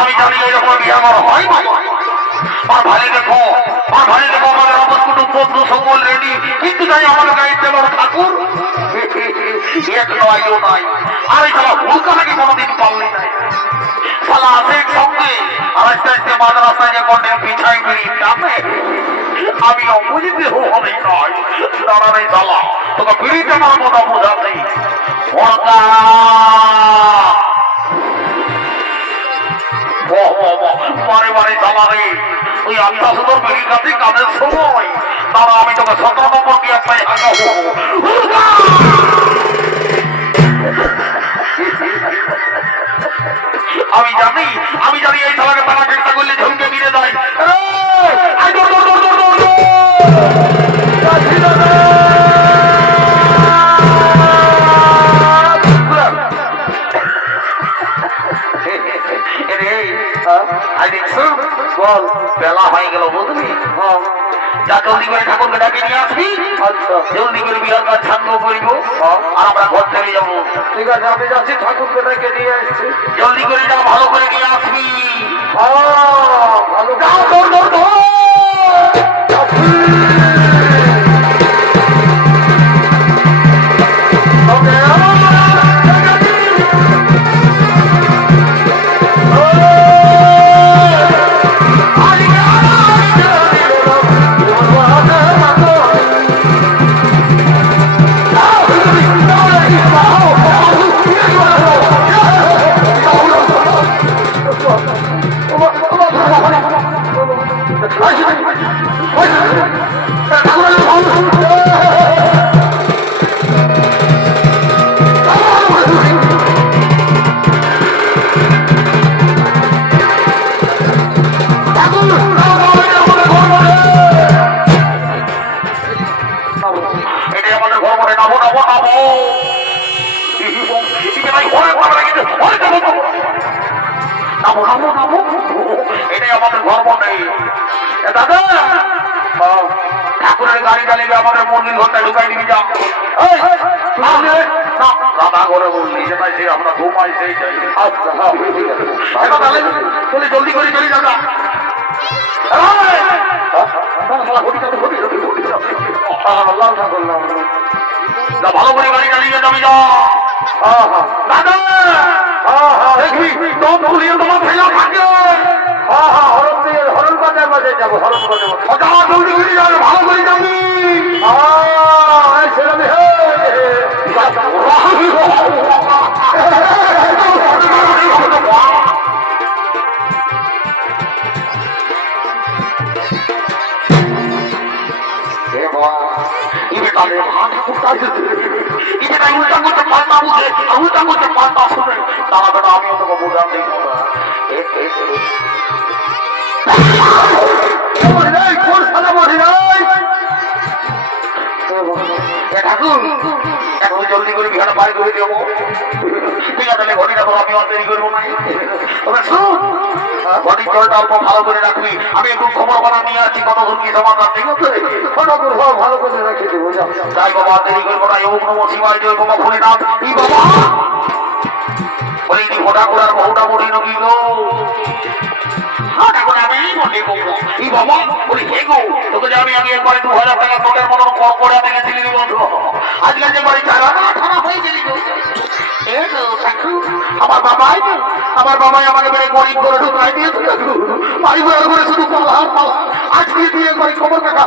আমি জানি এরকম বিয়ে আমার হয় না। আর ভাই দেখো আমাদের আমার কুটুম বন্ধু সকল রেডি, কিন্তু তাই আমার গাইতে বড় ঠাকুর এক নয়ও নাই। আর এই শালা হুলকা নাকি কোনোদিন পাবলি নাই। শালা আছে সঙ্গে আর আস্তে আস্তে মাদ্রাসায় যে কন্টেন পিছাই বেরিয়ে যাবে। আমি অবুঝতে হবে নয়, দাঁড়াবে শালা তোকে বিড়িতে আমার কথা বোঝাতে বারে বারে চালাবে ওই আত্মা শুধু বেরিয়ে কাছে কাজের সময়। তারা আমি তোকে 17 নম্বর দিয়ে পাই হাঁকাবো। আমি জানি এই শালাকে তারা চেষ্টা করলে ঝুঁকে মিলে যায়। বল বেলা হয়ে গেল বুঝলি? যা জলদি করে ঠাকুরকে ডাকে নিয়ে আসবি। আচ্ছা জলদি করে বিয়ার কাজ ছাড়ব করিব আর আমরা ঘর চলে যাবো। ঠিক আছে আমি যাচ্ছি, ঠাকুরকে ডাকে নিয়ে আসছি। জলদি করে যা, ভালো করে নিয়ে আসবি। ভালো যাও, দৌড় দৌড় দৌড়। এটাই আমাদের ধর্ম নেই দাদা। ঠাকুরের গাড়ি চালিয়ে আমাদের মন্দির ঘরটা ঢুকাই দিবি। যা দাদা করে বললি যেটাই সে আমরা ঘুমাই সেই চলে জলদি করে চলি দাদা। ভালো করে গাড়ি চালিয়ে যাবি। যা দাদা দেখবি দম তুলিয়ে তোমার ফেলা থাকে। হরণ বাজার বাজে যাবো, হরণ বাজার জলদি করে যাবে, ভালো করে যাবি। আমিও তোকে বোঝান দেখবো ঠাকুর। এখন জলদি করে বিহারে বাড়ি করে দেবো। ঠিক আছে ঘটিটা তো আমি আর দেরি করবো না। ঘটির জলটা অল্প ভালো করে রাখবি। আমি একটু খবর বানা নিয়ে আছি কতক্ষণ কি সমাধান। ঠিক আছে ভালো করে রাখি দেবো। যাই বাবা দেরি করবো না। ওম নমঃ শিবায় জয় বাবা ভোলে নাথ। এই বাবা বলি ফোটা করার বহুটা বলি নবী গো। এই বাবা বলি হে গো তোকে যে আমি আগে একবারে 2000 টাকা নোটের মতন কর করে আমি গেছিলি বন্ধু। আজকাল যে বাড়ি ছাড়া হয়ে গেলি গো। আমার বাবাই আমাকে বেড়ে গরিব করে ঢুকাই দিয়েছিল। বাড়ি করে শুধু পালার পালা। আজকে দিয়ে একবারে খবর দেখা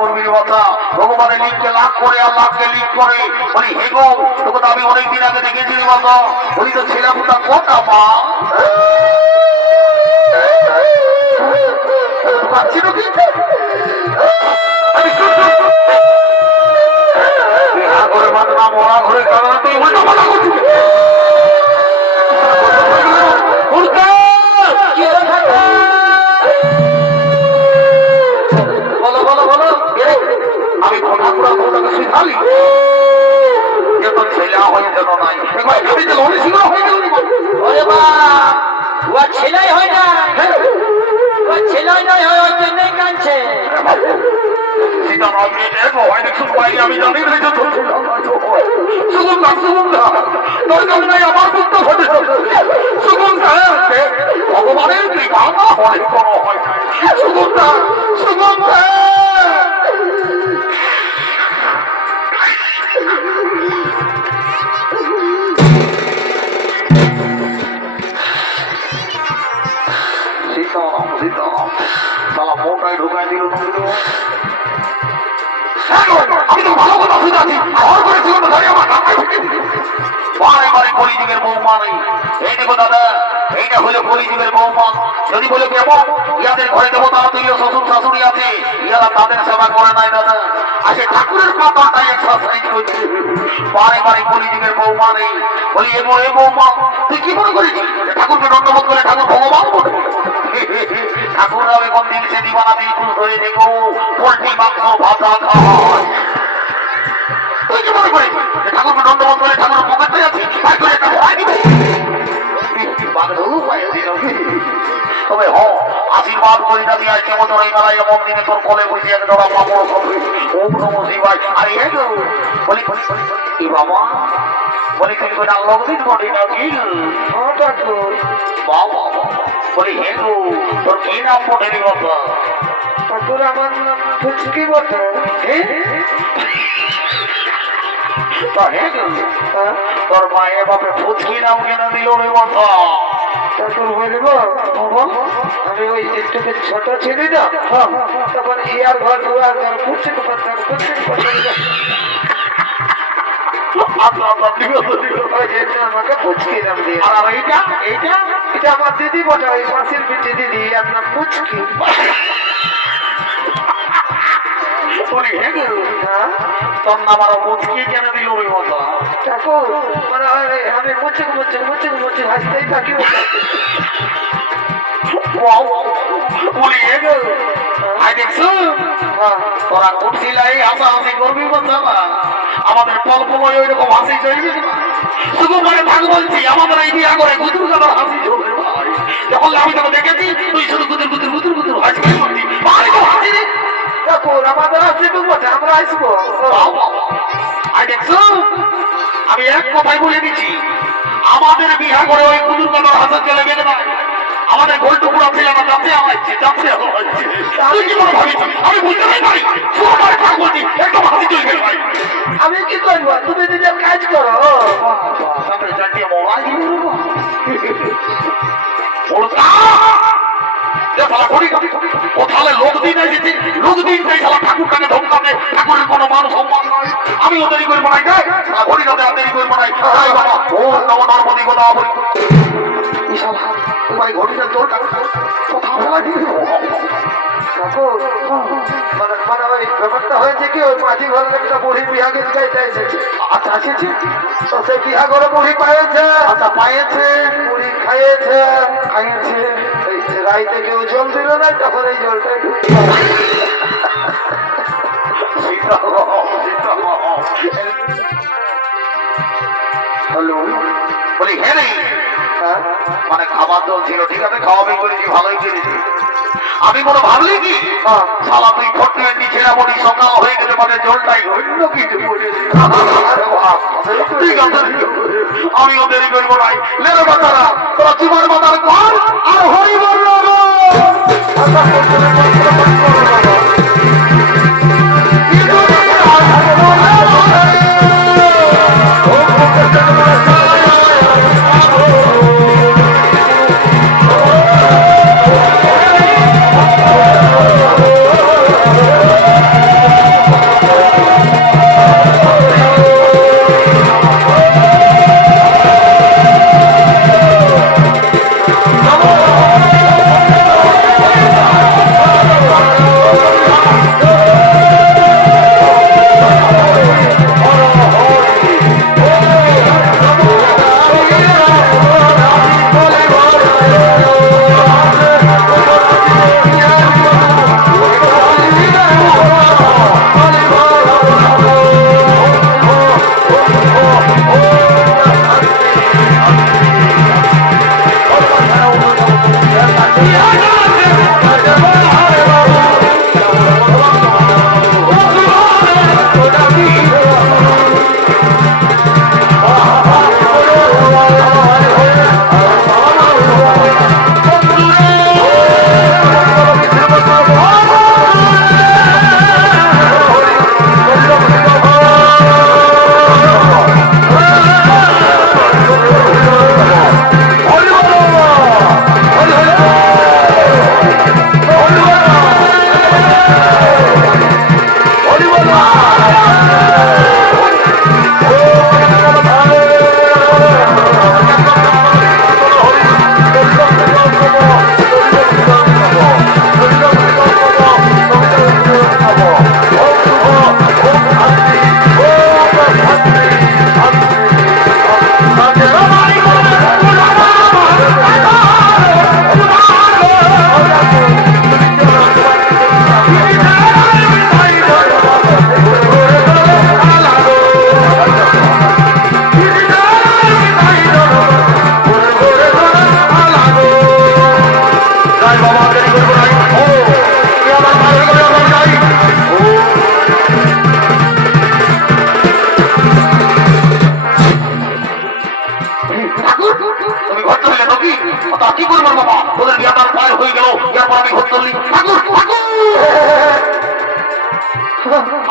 করবি কথা। ভগবানের লিখকে লাভ করে আর লাভকে লিখ করে বলি হে গো তোকে তো আমি অনেকদিন আগে দেখেছিলি বাবা। বলি তো ছেলে পুতা কটা মা পাচ্ছি নাকি ঘরে বাঁধনা মরা ঘরে কারণে তুই উল্টো পাল্টা করছিস। আমি কথা পুরা বউটাকে শিখালি যে তোর ছেলে হয়ে যেত নাই হয়ে গেল। ওরে বা ছেলে হয় না, ছেলে নয় ওই জন্যই কাঁদছে। সীতারামকে এক হয় দেখুন ভাই আমি জানি না যে সুগন্ধা সুগন্ধা দরকার নাই আমার পুত্র হতে সুগন্ধা ভগবানের কৃপা না হয় কোনো হয় সুগন্ধা সুগন্ধা সীতারাম সীতারাম সালা মোটাই ঢুকাই দিল আমি তো ভালো কথা শুনেছি ঘর করে সুগন্ধ ধরে আমার কামাই থেকে বারে বারে কলিযুগের বৌমা নেই এই দেখো দাদা এইটা হলো কলিযুগের বৌমা যদি বলে কেমন ইয়াদের ঘরে দেবতা তুল্য শ্বশুর শাশুড়ি আছে ইয়ারা তাদের সেবা করে নাই দাদা আসে ঠাকুরের পাতাটাই এক্সারসাইজ করছে বারে বারে কলিযুগের বৌমা নেই বলি এ বৌমা তুই কি মনে করিস ঠাকুরকে দণ্ডবোধ করে ঠাকুর ভগবান বলে ঠাকুররাও এখন দিনসে দিবানা বিলকুল ধরে দেখো পোল্ট্রি মাংস ভাতা খাওয়ায় তুই কি মনে করিস ঠাকুরকে দণ্ডবোধ করে ঠাকুর পকেটে আছে তাই করে একটা ভয় দিবে তবে আশীর্বাদ করি না দিয়ে কেমন এই মেলায় এমন দিনে তোর কোলে বসে এক জোড়া পাপড় সবই ওম নম শিবায় আর এই বলি বলি কি বাবা বলি তুই কোন আল্লাহ দিন বলি না কি বাবা বলি হে গো তোর কি নাম বটে রে বাবা ঠাকুর আমার নাম ফুচকি বটে তোর মায়ের বাপে ফুচকি নাম কেন দিল রে বাবা ঠাকুর বলব আমি ওই একটু ছোট ছিলি না তখন ইয়ার ঘর দুয়ার ঘর ফুচকি পাতার আমাকে ফুচকি নাম দিয়ে আর এইটা এইটা এটা আমার দিদি বটে ওই পাশের পিঠে দিদি আপনার ফুচকি তোর নাম আরো মুচকি কেন দিল রে বাবা ঠাকুর মানে আমি মুচুক মুচুক মুচুক মুচুক হাসতেই থাকি বলি হে গো আই দেখছো তোরা কুটছিলাই হাসাহাসি করবি বলছা না আমাদের কল্পনায় ওইরকম হাসি চলবে শুধু মানে থাক বলছি আমাদের এই বিয়া করে গুতুর গালার হাসি চলবে ভাই যখন আমি তোকে দেখেছি তুই শুধু গুতুর গুতুর গুতুর গুতুর হাসি করবি ভাই তো হাসি রে ঠাকুর আমাদের আসছে তো বটে আমরা আসবো আই দেখছো আমি এক কথাই বলে দিচ্ছি আমাদের বিয়া করে ওই গুতুর গালার হাসি চলে গেলে না আমাদের গোল টুকুরা ছিল না যাচ্ছে আমাচ্ছে তুই কি মনে ভাবিস আমি বুঝতে পারি সবাই থাক বলছি একদম হাসি চলবে ভাই আমি কি করবো তুমি নিজের কাজ করো তারপরে চারটে মোবাইল ও তাহলে লোক দিন এসেছে লোক দিন যাই সালা ঠাকুরটাকে ধমকাতে ঠাকুরের কোনো মান সম্মান নয় আমি ও দেরি করে বানাই যাই ঘড়ি যাতে আর দেরি করে বানাই বাবা ও নব নর্মদি গোদা বলি ভাই ঘড়িটা তোর কথা বলা দিবি মানে ওই ব্যাপারটা হয়েছে কি ওই মাঝি ঘরের একটা বুড়ি বিহা গীত গাইতে এসেছে আচ্ছা এসেছে তো সেই বিহা ঘরে বুড়ি পাইছে আচ্ছা পাইছে বুড়ি খাইয়েছে খাইয়েছে রাইতে কেউ জল দিল না তখন এই জলটা হ্যালো বলি হ্যাঁ রে মানে খাবার জল ছিল ঠিক আছে খাওয়াবে করেছি ভালোই করেছি আমি কোনো ভাবলি কি সালা তুই 420 ছেড়ামণি সকাল হয়ে গেছে মানে জলটাই অন্য কিছু ঠিক আছে আমিও দেরি করবো নাই লেলো বাচ্চারা তোরা চুমার বাজার কর আর হরি বলল Come on!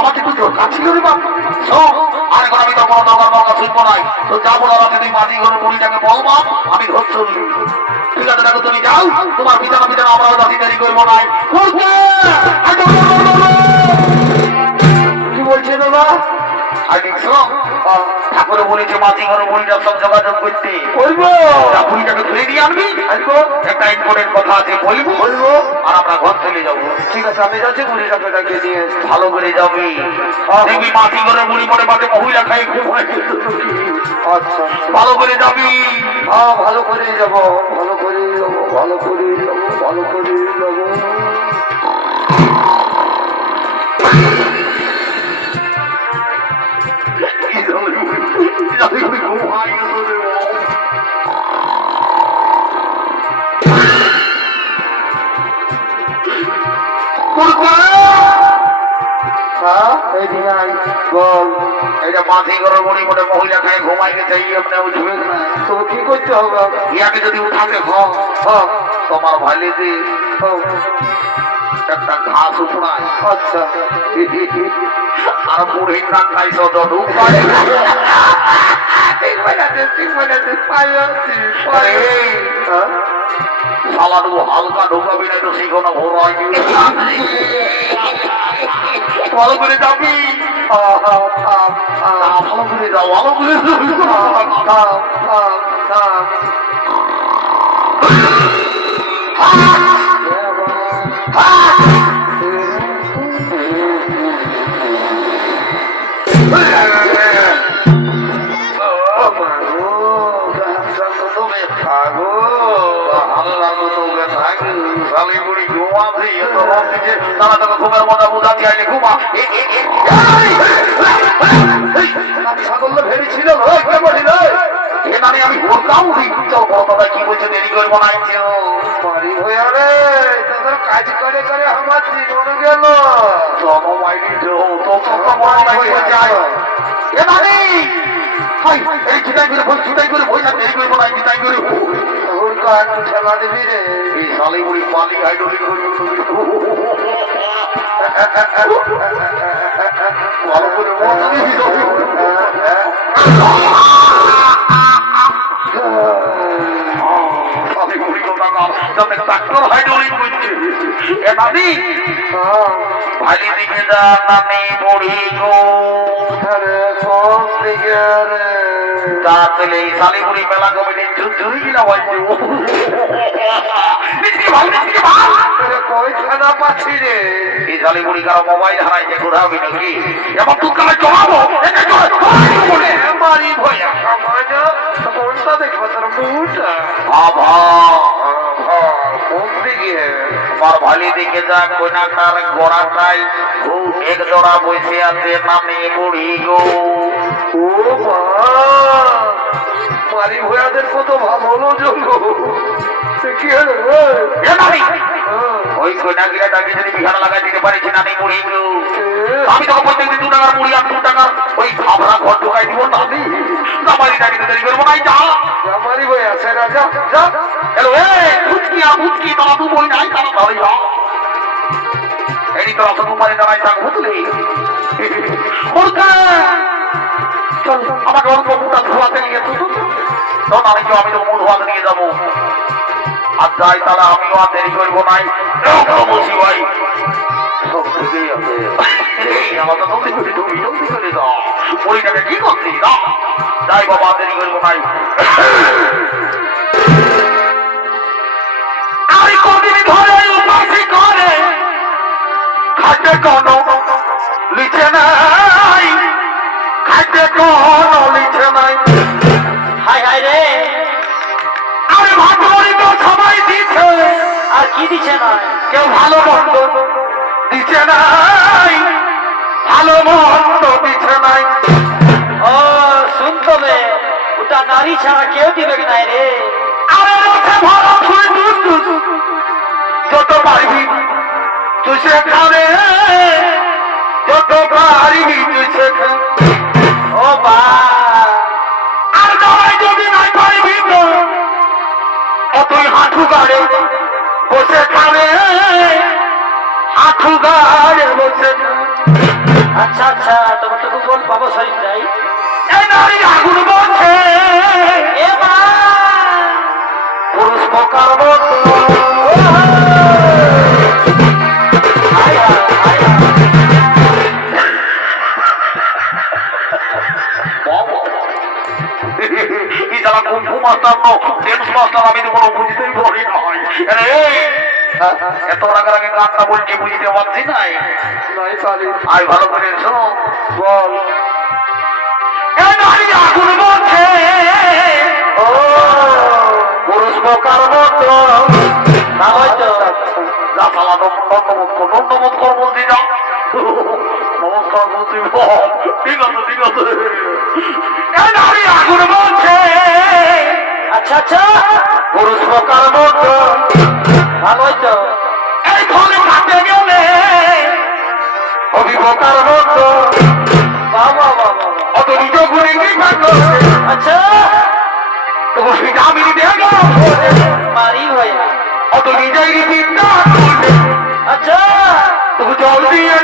আমাকে তুই তোর কাছিল রে বাপ আর এখন আমি তো কোনো দরকার মকা শুনবো নাই তো যা বলার আগে তুই মাঝি ঘরে বুড়িটাকে বলবা আমি ঘর চলবি ঠিক আছে দেখো তুমি যাও তোমার বিছানা বিছানা আমরাও যাচ্ছি দেরি করবো নাই কি বলছে দাদা? ঠাকুরে বলেছে মাঝি ঘরে বুড়িটার সব যোগাযোগ করতে বলবো বুড়িটাকে ধরে দিয়ে আনবি একটা ইম্পর্টেন্ট কথা আছে বলবো বলবো আর আমরা ঘর চলে যাবো ঠিক আছে আমি যাচ্ছি বুড়িটাকে ডাকে নিয়ে ভালো করে যাবি দেখবি মাঝি ঘরে বুড়ি পরে বাটে মহিলা খাই খুব আচ্ছা ভালো করে যাবি হ্যাঁ ভালো করে যাবো ভালো করে যাবো ভালো করে যাবো ভালো করে যাবো হ্যাঁ এইদিকে আই বল এটা মাঝি ঘরের বুড়ি পরে মহিলা খাই ঘুমাই গেছে এমনি উঠবে না তো কি করতে হবে? ইয়াকে যদি উঠাতে তোমার ভাইলেতে একটা ঘাস উপড়ায় আচ্ছা আর বুড়ি না খাইছ দডু সালাডু হালকা ঢোকাবি না তো শিখনো ভোর হয় ভালো করে যাবি ভালো করে যাও ভালো করে ঘুমের মজা বুঝাতে আইলে ঘুমা ভেবেছিল আমি বলতাম কি বলছে দেরি করবো না বাড়ি হয়ে রে তোদের কাজ করে করে আমার জীবন গেল জনমাইনি তো জুতাই করে বই না দেরি করবো না জুতাই করে একটু ঠেলা দিবি রে এই শালি বুড়ি পালি হাইড্রোলি ভালো করে ডাক্তার হাইড্রোলিক করছে এ দাদি ভালি দিকে যা নামে পড়ি গো কোন দিকে রে তাহলে এই শালিগুড়ি মেলা কমিটি চুরি কিনা বলছে কই খানা পাচ্ছি রে এই শালিগুড়ি কারো মোবাইল হারাইছে ঘুরাবি নাকি এবার তুই কালে জমাবো মারি ভয়া কোনটা দেখবো তোর মুটা কোন দিকে তোমার ভালি দিকে যা কোনাকার গোড়াটাই এক জোড়া বসে আছে নামে বুড়ি গো ও মারি ভয়াদের কত ভাব হলো যোগ্য কি হলো ওই কোনাকিরা তাকে যদি বিহার লাগাই দিতে পারিস নামে বুড়ি গো আমি তোকে প্রত্যেকদিন 2 টাকার মুড়ি আর 2 টাকা ওই খাবরা ঘর ঢুকাই দিব নামি জামারি ডাকিতে দেরি করবো নাই যা জামারি বই আছে রাজা যা হ্যালো উঠকি তারা তু বই নাই তারা ভালোই যা এই তোরা তো তোমার দাঁড়াই থাক বুঝলি আমাকে অল্প মুটা ধোয়াতে নিয়ে তখন আমি তো মুখ ধোয়াতে নিয়ে যাবো আর যাই তাহলে আমিও আর দেরি করবো নাই বসি ভাই সব ঠিকই আছে আমার তো জলদি করে দাও পরিটাকে কি করছি না যাই বাবা দেরি করবো নাই আমি কদিন ধরে উপাসি করে খাদ্যে কোনো লিখে নাই খাদ্যে কোনো লিখে নাই হাই হাই রে আমি ভাবি তো সবাই দিচ্ছে আর কি দিচ্ছে না কেউ ভালো মন্দ দিচ্ছে নাই ভালো মন্দ দিচ্ছে নাই ও শুনতবে ওটা নারী ছাড়া কেউ দিবে নাই রে আরে রথে ভরা ফুল দুধ যত পারবি তুই সেখানে যত পারবি তুই সেখানে ও বা আর নয় যদি নাই পারবি তো তুই হাঁটু গাড়ে বসে খাবে হাঁটু গাড়ে বসে আচ্ছা আচ্ছা তোমার তো বল বাবা শরীফ যাই এই নারী আগুন বলছে এ মা পুরুষ পোকার মতো হায় হায় হায় এই যারা কুম্ভু মাস্টার ডেন্স মাস্টার আমি তো কোনো বুঝতেই পারি না এত রাগারাগি গানটা বলছি বুঝতে পারছি নাই নাই পারি আয় ভালো করে শোনো বল এই নারী আগুন বলছে ও পুরুষ পোকার মতো না হয়তো যা সালা দণ্ডবোধ কর বলছি যা নমস্কার বলছি বল ঠিক আছে ঠিক আছে এই নারী আগুন বলছে আচ্ছা আচ্ছা পুরুষ পোকার মতো ভালো হয়তো এই ফলে কাটে গেলে অভিপোকার মতো বাবা বাবা অত নিজ ঘুরে গিয়ে আচ্ছা তবু ভিটামিন দেব মারি হয়ে অত নিজেই চিন্তা আচ্ছা তবু জল দিয়ে